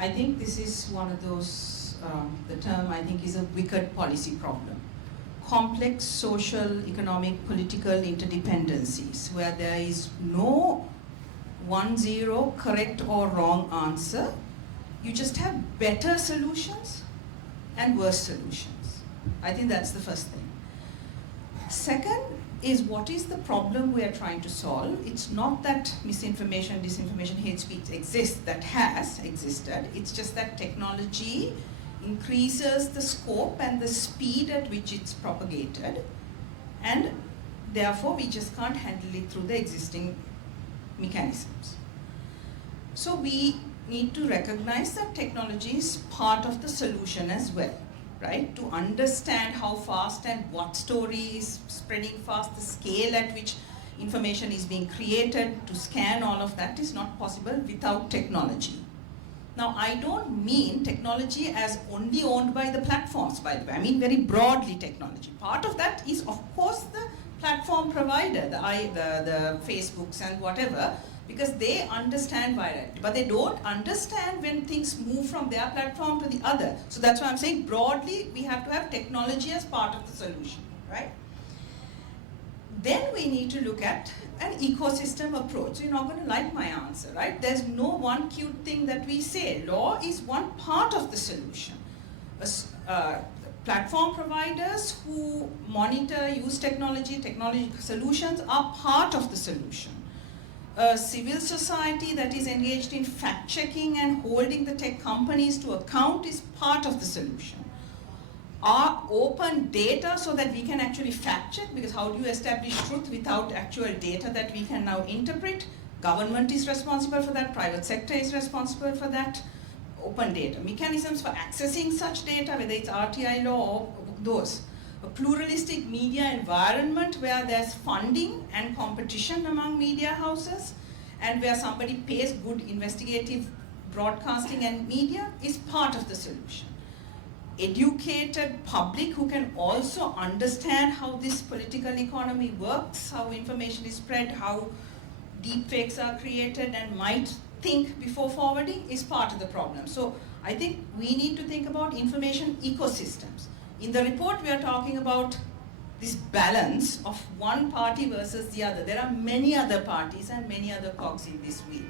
I think this is one of those, the term I think is a wicked policy problem. Complex social, economic, political interdependencies where there is no 1-0 correct or wrong answer. You just have better solutions and worse solutions. I think that's the first thing. Second is, what is the problem we are trying to solve? It's not that misinformation, disinformation, hate speech exists, that has existed. It's just that technology increases the scope and the speed at which it's propagated, and therefore we just can't handle it through the existing mechanisms. So we need to recognize that technology is part of the solution as well, right? To understand how fast and what story is spreading fast, the scale at which information is being created, to scan all of that is not possible without technology. Now, I don't mean technology as only owned by the platforms, by the way. I mean very broadly technology. Part of that is, of course, the platform provider, the Facebooks and whatever, because they understand virality, but they don't understand when things move from their platform to the other. So that's why I'm saying broadly, we have to have technology as part of the solution, right? Then we need to look at an ecosystem approach. So you're not going to like my answer, right? There's no one cute thing that we say. Law is one part of the solution. Platform providers who monitor, use technology solutions are part of the solution. A civil society that is engaged in fact-checking and holding the tech companies to account is part of the solution. Our open data so that we can actually fact-check, because how do you establish truth without actual data that we can now interpret? Government is responsible for that, private sector is responsible for that. Open data. Mechanisms for accessing such data, whether it's RTI law or those. A pluralistic media environment where there's funding and competition among media houses, and where somebody pays good investigative broadcasting and media is part of the solution. Educated public who can also understand how this political economy works, how information is spread, how deepfakes are created, and might think before forwarding is part of the problem. So I think we need to think about information ecosystems. In the report, we are talking about this balance of one party versus the other. There are many other parties and many other cogs in this wheel.